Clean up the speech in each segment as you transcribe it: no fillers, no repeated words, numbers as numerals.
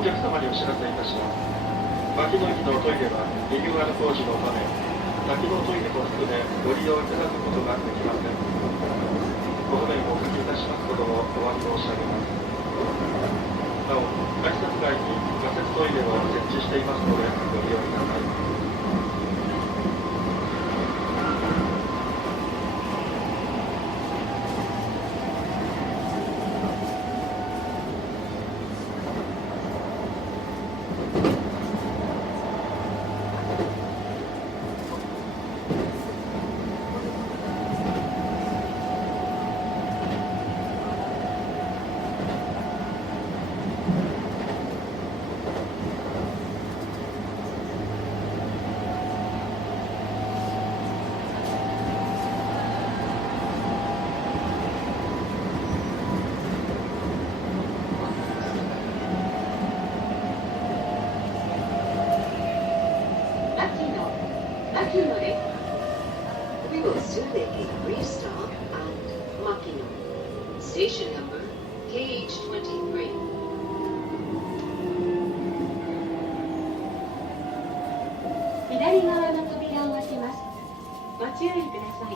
お客様にお知らせいたします。牧野駅のトイレはリニューアル工事のため、多機能トイレも含めご利用いただくことができません。ご不便をおかけいたしますことをお詫び申し上げます。なお、改札外に仮設トイレを設置していますのでご利用ください。We will soon make a brief stop at Makino. Station number KH23. 左側の扉を開けます。ご注意ください。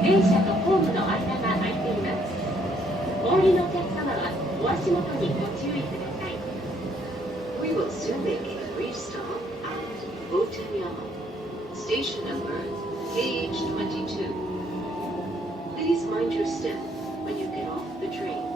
電車とホームの間が空いています。お降りのお客様はお足元にご注意ください。We will soon make a brief stop at Botenyama. Station number KH22. Please mind your step when you get off the train.